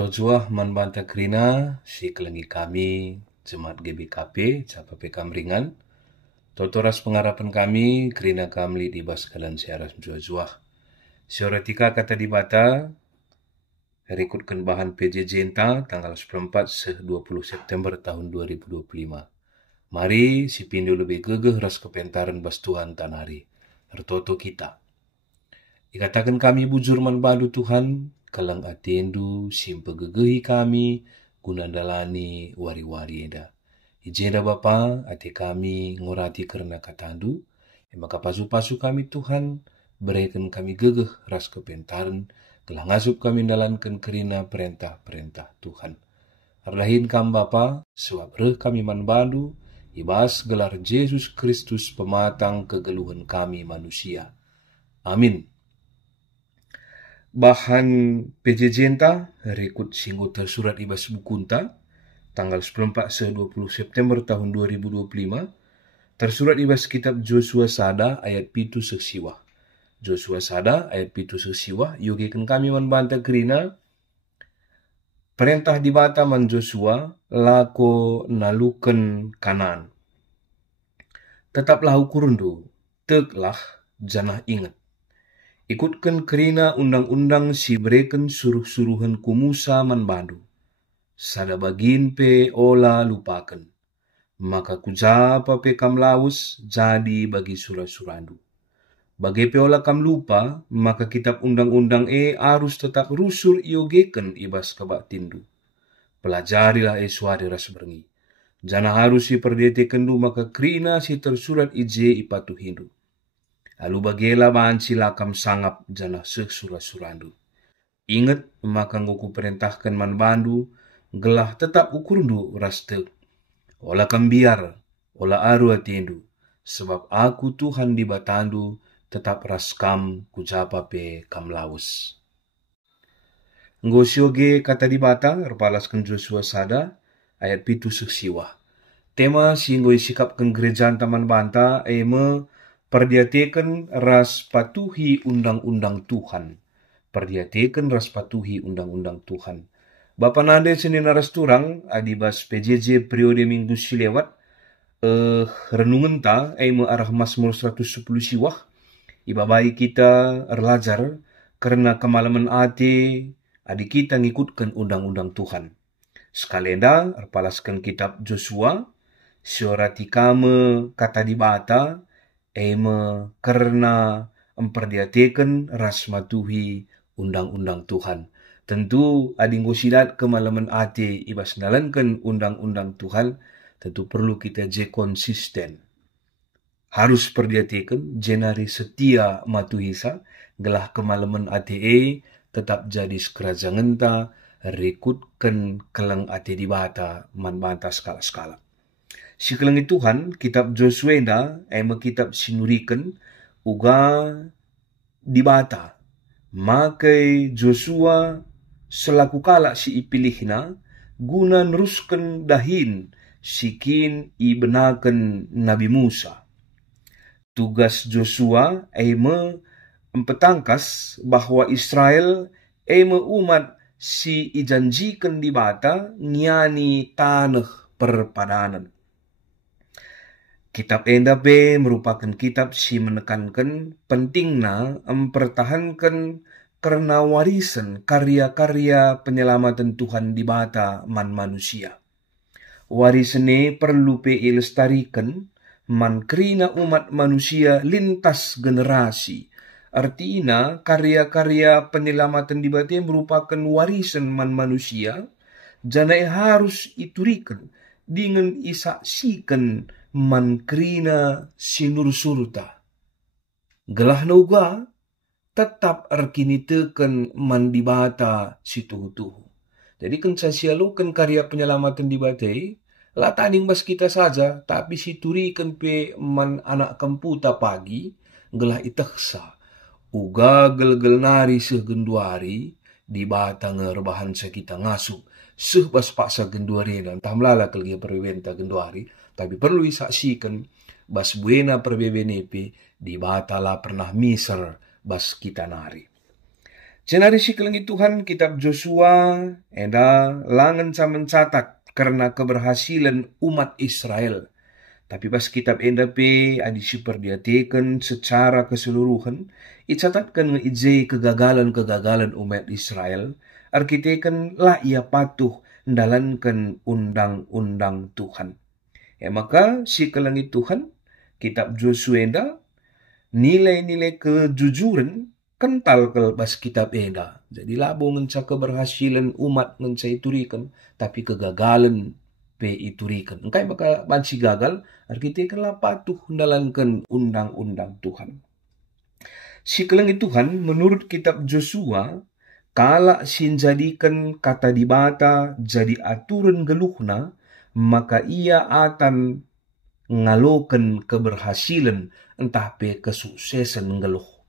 jua-jua man banta krina si kelengi kami Jemaat GBKP Capa PK Meringan. Totoras pengharapan kami krina kamli di baskalan siaras jua-jua. Sioratika kata di bata rekutkan bahan PJJ enta tanggal 14 20 September tahun 2025. Mari si pindu lebih gegeh ras kepentaran bas Tuhan tanari. Ertoto kita. Ikatakan kami bujur man balu Tuhan, kalang atendu simpe gegehi kami, guna dalani wari-wari eda. Ijenda Bapa, ate kami ngurati karena katandu, maka pasu-pasu kami Tuhan, berikan kami gegeh ras kepentaran, telah ngasup kami dalankan kerina perintah-perintah Tuhan. Ardahin kam Bapa, sebab reh kami man balu, ibas gelar Yesus Kristus pematang kegeluhan kami manusia. Amin. Bahan PJJ enta rekut singgo tersurat ibas bukunta tanggal 14 20 September tahun 2025 tersurat ibas kitab Joshua Sada ayat pitu seksiwa. Joshua Sada ayat pitu seksiwa yogekan kami man banta kerina perintah di bata man Joshua lako naluken kanan. Tetaplah ukurundu, teklah janah ingat. Ikutkan kerina undang-undang si bereken suruh-suruhan kumusa man bandu. Sada bagin pe ola lupakan. Maka kujapa pe kam laus jadi bagi surah-surandu. Bagi pe ola kam lupa, maka kitab undang-undang harus tetap rusur iogeken ibas kabak tindu. Pelajarilah suari ras berengi. Jana harus si perdetekan du maka kerina si tersurat ije ipatu hindu. Lalu bagela bahan silakam sangap jana surah-surandu. Ingat maka ngoku perintahkan man bandu, gelah tetap ukurundu raste. Ola kambiar, ola aru atindu, sebab aku Tuhan di batandu, tetap raskam kujapa pe kam laus. Ngosyoge kata di bata, repalaskan Joshua Sada, ayat pitu seksiwa. Tema singgoi sikapkan gerejaan taman banta, perdiatekan ras patuhi undang-undang Tuhan. Perdiatekan ras patuhi undang-undang Tuhan. Bapa nade senin ras turang adibas PJJ periode minggu silewat renungan ta arah Mazmur 110 siwah. Ibabai kita erlajar karena kemalaman ate adik kita ngikutkan undang-undang Tuhan. Sekalian erpalaskan kitab Joshua surati kame kata di bata karena memperdiatekan ras matuhi undang-undang Tuhan. Tentu adinggo silat kemalaman ate ibas nalankan undang-undang Tuhan, tentu perlu kita je konsisten. Harus perdiatekan jenari setia matuhisa, gelah kemalaman ate tetap jadi sekerajangan ta, rekutkan kelang ate di bata, man banta skala-skala. Si kelengi Tuhan, kitab Joshua kitab sinurikan, uga dibata. Makai Joshua selaku kala si ipilihna, guna neruskan dahin, sikin ibenakan Nabi Musa. Tugas Joshua empetangkas bahwa Israel umat si ijanjikan dibata, nyani tanah perpadanan. Kitab Endabe merupakan kitab si menekankan pentingnya mempertahankan karena warisan karya-karya penyelamatan Tuhan di bata man manusia. Warisane perlu lestarikan man kerina umat manusia lintas generasi. Artinya karya-karya penyelamatan di bata merupakan warisan man manusia, janai harus iturikan dengan isaksikan man kerina sinur-surta. Gelah nauga tetap arkini teken man dibata situhu-tuhu. Jadi kan sasialukan karya penyelamatan dibatai, lah tanding bas kita saja, tapi siturikan pe man anak kemputa pagi, gelah itaksa. Uga gel-gel nari segenduari, dibata ngerbahan kita ngasuk. Sebas paksa genduari dan tamlala kelgia perwenta genduari, tapi perlu isaksikan bas buena perbebenepe di batala pernah miser bas kita nari. Cenari si kelengi Tuhan kitab Joshua eda langen sa mencatat karena keberhasilan umat Israel. Tapi pas kitab enda pe adi diperdiateken secara keseluruhan, icatatkan ngeijai kegagalan-kegagalan umat Israel, arkiteken lah ia patuh mendalankan undang-undang Tuhan. Maka si kelengi Tuhan kitab Joshua enda nilai-nilai kejujuran kental ke bas kitab enda. Jadi labo ngenca keberhasilan umat ngenca iturikan, tapi kegagalan pe iturikan. Engkai maka banci gagal, arkitekenlah patuh mendalankan undang-undang Tuhan. Si kelengi Tuhan menurut kitab Joshua, kala sin jadikan kata dibata jadi aturan geluhna, maka ia akan ngaloken keberhasilan entah pe kesuksesan geluh.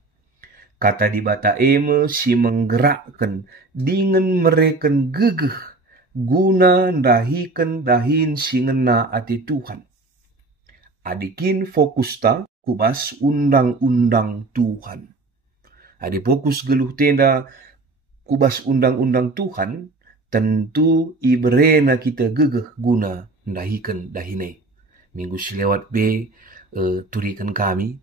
Kata dibata eme si menggerakkan dengan mereka gegeh guna dahikan dahin singena ati Tuhan. Adikin fokus ta kubas undang-undang Tuhan. Adi fokus geluh tenda kubas undang-undang Tuhan, tentu ibrena kita gegeh guna dahikan dahine. Minggu selewat be turikan kami,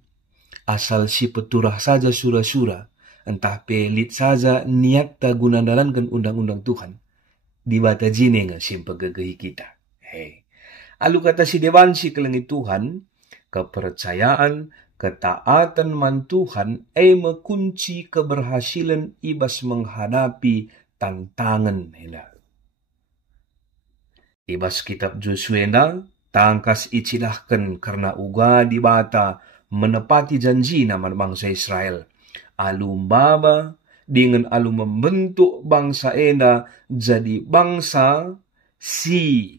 asal si peturah saja surah-surah, entah pelit saja niat ta guna dalankan undang-undang Tuhan. Di bata jine nga simpa gegehi kita. Alu kata si dewan si kelengi Tuhan, kepercayaan, ketaatan man Tuhan mekunci keberhasilan ibas menghadapi tantangan. Ibas kitab Joshua tangkas icidahkan karena uga di bata menepati janji nama bangsa Israel. Alum baba dengan alu membentuk bangsa enda jadi bangsa si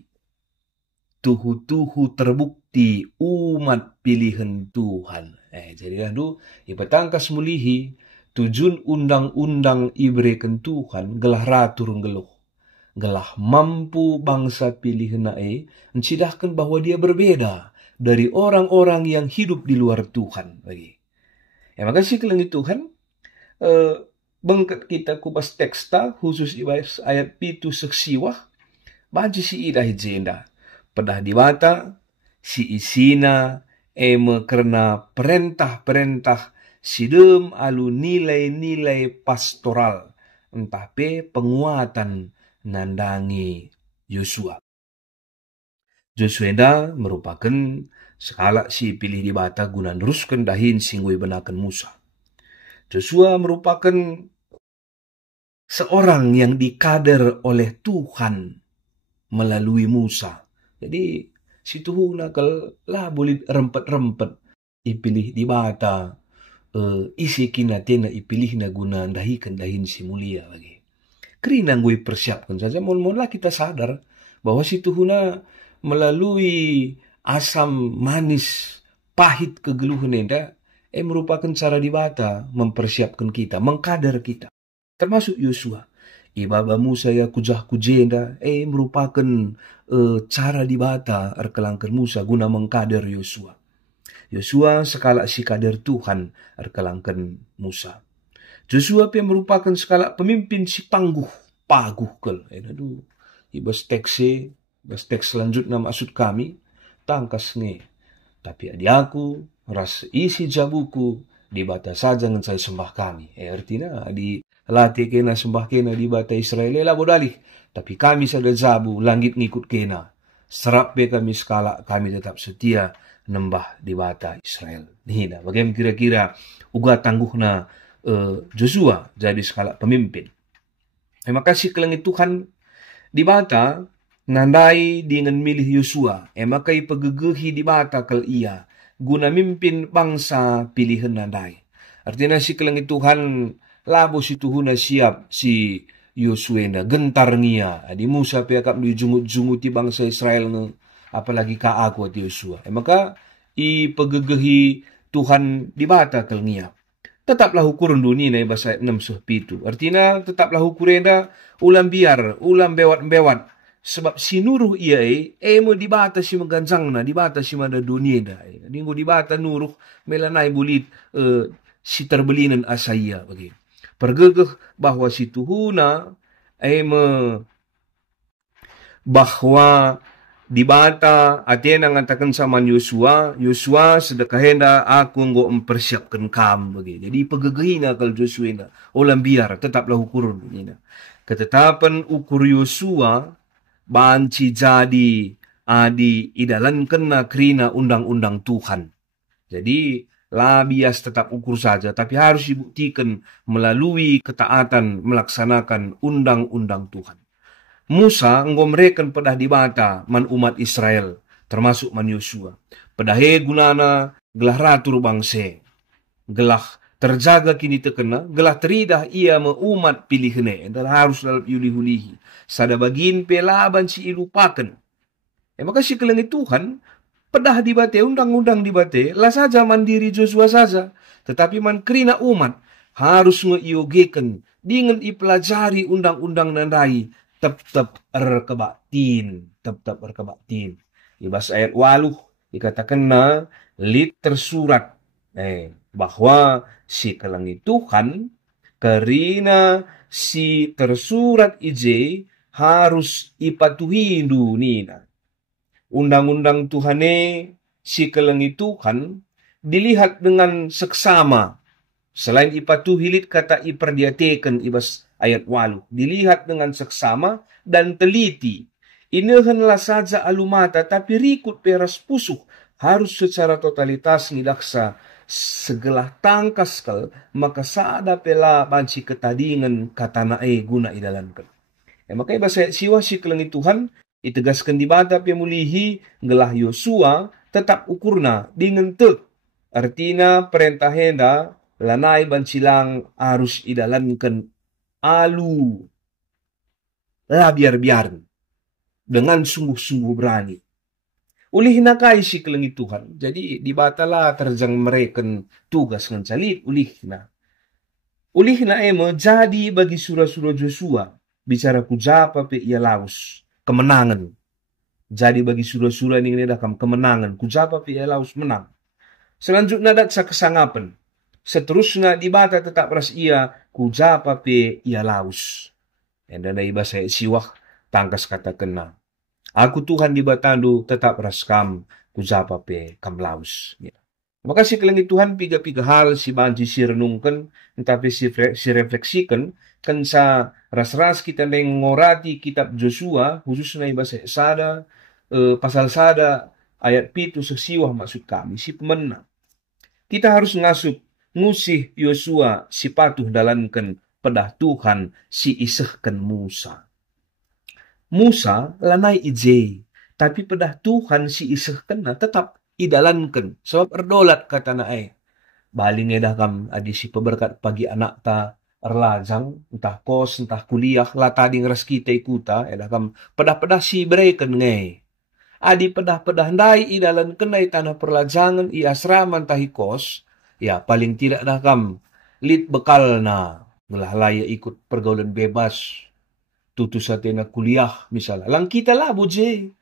tuhu-tuhu terbukti umat pilihan Tuhan. Jadi lalu ipatangkas mulihi tujun undang-undang ibrekan Tuhan gelah ratur geluh. Gelah mampu bangsa pilihan mencidahkan bahwa dia berbeda dari orang-orang yang hidup di luar Tuhan. Makasih kelengi Tuhan. Bengket kita kupas teksta khusus ibas ayat pitu seksiwah banci si ida hijenda pedah dibata si isina karena perintah-perintah sidem alu nilai-nilai pastoral entah pe penguatan nandangi Yosua. Joshua merupakan sekala si pilih dibata guna neruskan dahin singgui benakan Musa. Joshua merupakan seorang yang dikader oleh Tuhan melalui Musa. Jadi situ nakal lah boleh rempet-rempet ipilih di bata isi kina tena ipilih na guna dahikan dahin si mulia lagi. Kerina gue persiapkan saja mula-mula kita sadar bahwa situ melalui asam manis pahit kegeluhan enda merupakan cara dibata mempersiapkan kita, mengkader kita. Termasuk Yosua. Ibaba Musa ya kujah kujenda merupakan cara dibata arkelangkan Musa guna mengkader Yosua. Yosua sekala si kader Tuhan arkelangkan Musa. Joshua merupakan sekala pemimpin si paguh kel. Ibas teks selanjutnya maksud kami tangkas nih. Tapi adi aku ras isi jabuku di bata saja ngan saya sembah kami. Artinya di latih kena sembah kena di bata Israel lah bodalih. Tapi kami sada jabu langit ngikut kena. Serap be kami skala kami tetap setia nembah di bata Israel. Nih bagaimana kira-kira uga tangguhna Joshua jadi skala pemimpin. Terima kasih kelengi Tuhan di bata nandai dengan milih Yosua. Makai pegegehi di bata kel ia guna mimpin bangsa pilihan nandai. Artinya si kelengi Tuhan labo si Tuhuna siap si Yosua gentar ngia. Di Musa piakap di jungut-junguti bangsa Israel apalagi ka aku ati Yosua. Maka i pegegehi Tuhan di bata kel ngia. Tetaplah ukuran dunia na bahasa 6:7. Artinya tetaplah ukuran ulam biar, ulam bewat-bewat. Sebab sinuruh ia mo dibata si magansang na dibata si mada dunia da. Dinggo dibata nuruh melanai bulit si terbelinan asaya bagi. pergegeh bahwa si tuhuna bahwa di bata Athena ngatakan sama Yosua, sedekahenda aku nggo mempersiapkan kamu begini. Jadi pegegehina kalau Yosua olam biar tetaplah ukur begini. Ketetapan ukur Yosua banci jadi adi idalan kena krina undang-undang Tuhan. Jadi bias tetap ukur saja, tapi harus dibuktikan melalui ketaatan melaksanakan undang-undang Tuhan. Musa mereken pedah di bata man umat Israel, termasuk man Yosua. Pedahe gunana gelah ratur bangse, gelah terjaga kini tekena, gelah teridah ia umat pilihne, dan harus dalam yulihulihi. Sada bagin pelaban si ilupakan. Maka si kelengi Tuhan, pedah di bate, undang-undang di bate, lah saja mandiri Joshua saja. Tetapi man krina umat, harus ngeiogeken, dengan ipelajari undang-undang nandai, tetap erkebaktin. Ibas ayat 8 dikatakan lit tersurat bahwa si kelengi Tuhan karena si tersurat ije harus ipatuhi dunia. Undang-undang Tuhane si kelengi Tuhan dilihat dengan seksama. Selain ipatuhi lit kata iperdiatekan ibas ayat 8. Dilihat dengan seksama dan teliti. Inahanlah saja alumata tapi rikut peras pusuh. Harus secara totalitas nidaksa segelah tangkas kal. Maka saada pela banci ketadingan kata nae guna idalankan. Maka ibas ayat siwa si kelengi Tuhan itegaskan di bata pemulihi gelah Yosua tetap ukurna dengan tek. Artinya perintah henda lanai bancilang harus idalankan alu lah biar-biar dengan sungguh-sungguh berani. Ulih nakai si kelengi Tuhan. Jadi di batalah terjang mereken tugas ngencalit ulihna. Ulihna jadi bagi surah-surah Joshua bicara kujapa pe ia laus kemenangan. Jadi bagi surah-surah ini dakam kemenangan kujapa pe ia laus menang. Selanjutnya dat sa kesangapan. Seterusnya di bata tetap ras ia kujapa pe ia laus. Dan dari bahasa siwah tangkas kata kena. Aku Tuhan di batandu tetap ras kam kujapa pe kam laus. Ya. Maka si kelengi Tuhan piga-piga hal si banci si renungkan, tapi si refleksikan kan sa ras-ras kita mengorati kitab Joshua khususnya bahasa sada pasal sada ayat 7 sesiwah maksud kami si pemenang. Kita harus ngusih Yosua si patuh dalankan pedah Tuhan si isehkan Musa. Musa lanai ije, tapi pedah Tuhan si isehkan tetap idalankan. Sebab erdolat kata nae. Baling edah kam adi si peberkat pagi anak ta erlajang, entah kos, entah kuliah, lata ding ras kita ikuta, edah kam pedah-pedah si bereken ngai. Adi pedah-pedah ndai idalan kenai tanah perlajangan i asrama tahi kos, ya paling tidak dah kam lit bekal na ngelah laya ikut pergaulan bebas tutu satena kuliah misalnya lang kita labo je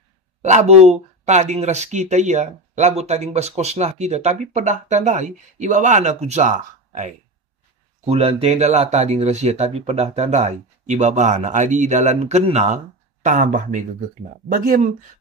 labo tading ras kita ya labo tading bas kos nah kita tapi pedah tandai ibabana kujah ay kulan tenda lah tading ras ya tapi pedah tandai ibabana adi dalan kena tambah megagekna. Bagi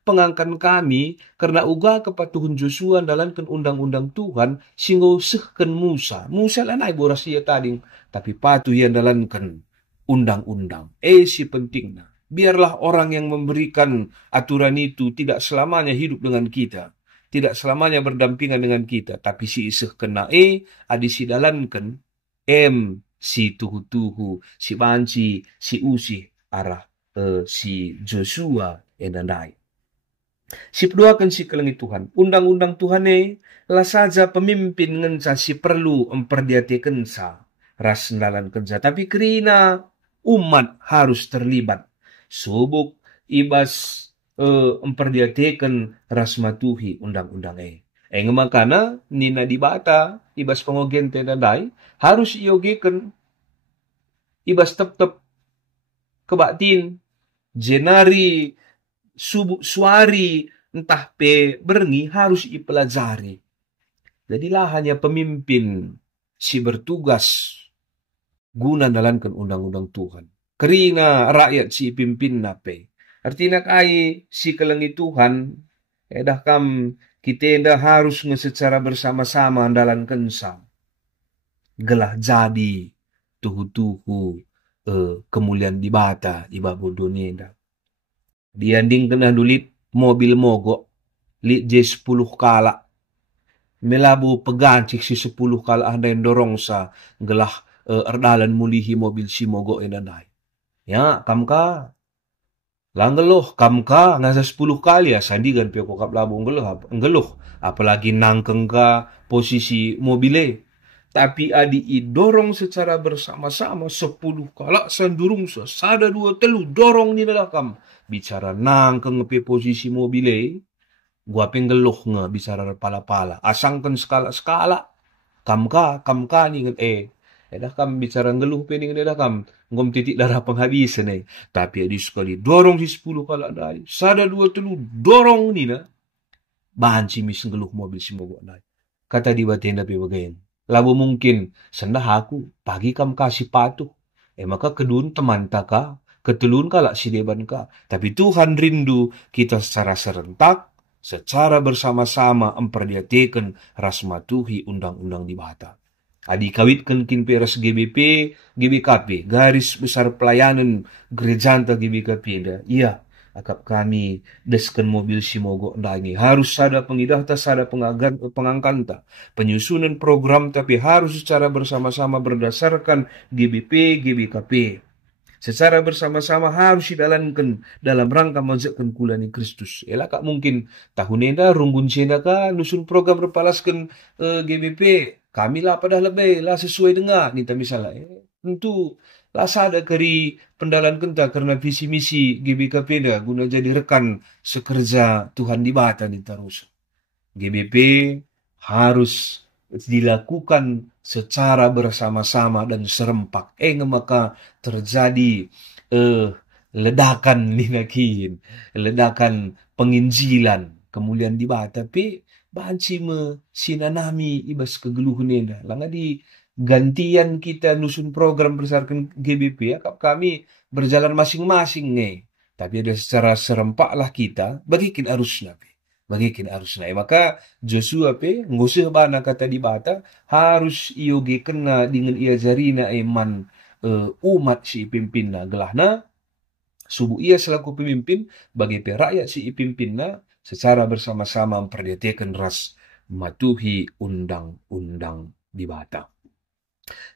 pengangkan kami, karena uga kepatuhan Joshua dalankan undang-undang Tuhan, singusehkan Musa. Musa lanai boras ia tading, tapi patuh yang dalankan undang-undang. Si pentingnya. Biarlah orang yang memberikan aturan itu tidak selamanya hidup dengan kita. Tidak selamanya berdampingan dengan kita. Tapi si isehkan na adi si dalankan, si tuhu-tuhu, si banci, si usih, arah si Joshua enandai. Si kedua kan si kelengi Tuhan. Undang-undang Tuhan lah saja pemimpin ngenca si perlu memperdiatikan sa ras ndalan kenca. Tapi kerina umat harus terlibat. Subuk ibas memperdiatikan ras matuhi undang-undang ngamakana nina dibata ibas pengogen tenandai harus iogekan ibas tep-tep kebaktin jenari suari entah pe berni harus ipelajari. Jadilah hanya pemimpin si bertugas guna dalankan undang-undang Tuhan. Kerina rakyat si pimpin nape. Artinya kai si kelengi Tuhan, edah kam kita edah harus secara bersama-sama dalankan sa. Gelah jadi tuhu-tuhu kemuliaan di bata di babu dunia dah. Dianding kena dulit mobil mogok lit J10 kala melabu pegancik si 10 kala ada yang dorong sa gelah erdalan mulihi mobil si mogok enadai. Ya, kamka langgeluh kamka ngasa 10 kali ya sandigan pio kokap labu nggeluh apalagi nangkeng ka posisi mobile. Tapi adi idorong secara bersama-sama 10 kala sandurung sada 2 telu dorong ni dalakam bicara nangkeng pe posisi mobile gua penggeluh nge bicara pala-pala asangkan skala-skala kamka ni edah kam bicara ngeluh pe ni edah kam ngom titik darah penghabisan tapi adi sekali dorong si 10 kala dai sada 2 telu dorong ni na bahan si mis ngeluh mobil si mogok dai kata di batenda pe bagain labu mungkin sendah aku pagi kam kasih patuh maka kedun teman taka ketulun kalak si deban ka tapi Tuhan rindu kita secara serentak secara bersama-sama memperhatikan rasmatuhi undang-undang di bata. Adi kawitkan kin peras GBP, GBKP, garis besar pelayanan gerejanta GBKP dah. Iya, akap kami deskan mobil si mogok dah ini. Harus ada pengidahta, ada pengangkanta. Penyusunan program tapi harus secara bersama-sama berdasarkan GBP, GBKP. Secara bersama-sama harus didalankan dalam rangka majakkan kulani Kristus. Ela kak mungkin tahun enda rumbun senda ka nusun program berpalaskan GBP. Kami lah pada lebih lah sesuai dengan nita misalnya. Tentu lah sada keri pendalan kenta karena visi misi GBKP dah guna jadi rekan sekerja Tuhan di bata ni terus. GBP harus dilakukan secara bersama-sama dan serempak. Maka terjadi ledakan ninakin, ledakan penginjilan, kemuliaan di bata. Tapi banci me sinanami ibas kegeluhan enda. Langa di gantian kita nusun program berdasarkan GBP ya, kami berjalan masing-masing tapi ada secara serempak lah kita bagikin arusnya. Bagikin arusnya. Maka Joshua ngusah bana kata di bata harus ioge kena dengan ia jarina eman umat si pimpinna gelahna subuh ia selaku pemimpin bagi rakyat si pimpinna secara bersama-sama memperhatikan ras matuhi undang-undang di bata.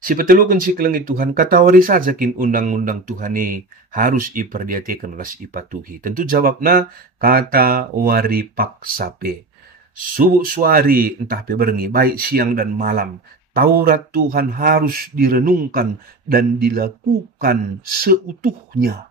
Si petelukan si kelengi Tuhan kata wari sajakin undang-undang Tuhan ini harus iperhatikan ras ipatuhi. Tentu jawabna kata wari paksape. Subuh suari entah peberengi baik siang dan malam. Taurat Tuhan harus direnungkan dan dilakukan seutuhnya.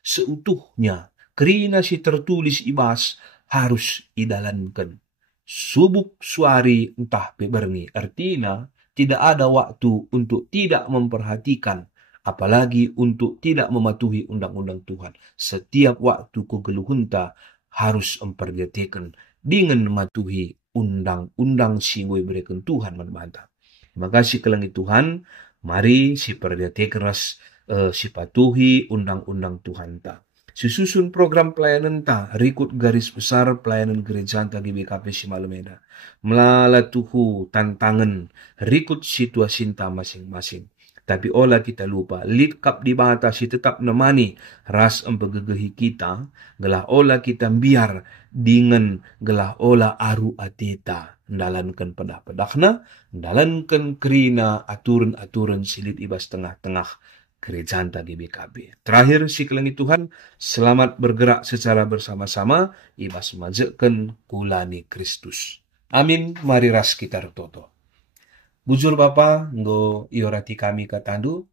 Seutuhnya. Kerina si tertulis ibas harus idalankan. Subuh suari entah peberengi. Artinya tidak ada waktu untuk tidak memperhatikan, apalagi untuk tidak mematuhi undang-undang Tuhan. Setiap waktu kegeluhunta harus memperhatikan dengan mematuhi undang-undang singgoy berikan Tuhan membantah. Terima kasih kelangi Tuhan, mari si perhatikan ras si patuhi undang-undang Tuhan ta. Sususun program pelayanan ta, rikut garis besar pelayanan gereja ta GBKP si Malameda. Melalatuhu tantangan, rikut situasi ta masing-masing. Tapi olah kita lupa, litkap di bata si tetap nemani ras empegegehi kita, gelah olah kita biar dengan gelah olah aru ateta. Ndalankan pedah-pedahna, ndalankan kerina aturan-aturan silit ibas tengah-tengah kerajaan GBKB. Terakhir si kelengi Tuhan, selamat bergerak secara bersama-sama, ibas majekan kulani Kristus. Amin, mari ras kita retoto. Bujur Bapa, nggo iorati kami katandu,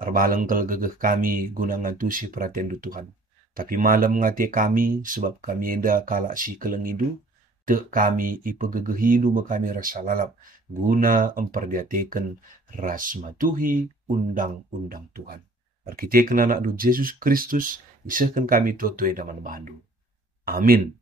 arbalengkel gegeh kami guna ngatusi perhatian du Tuhan. Tapi malam ngati kami, sebab kami enda kalak si kelengidu, te kami ipegegehidu kami rasa lalap, guna memperhatikan ras matuhi undang-undang Tuhan. Arkitekan anak du Yesus Kristus, isahkan kami tutu edaman bandu. Amin.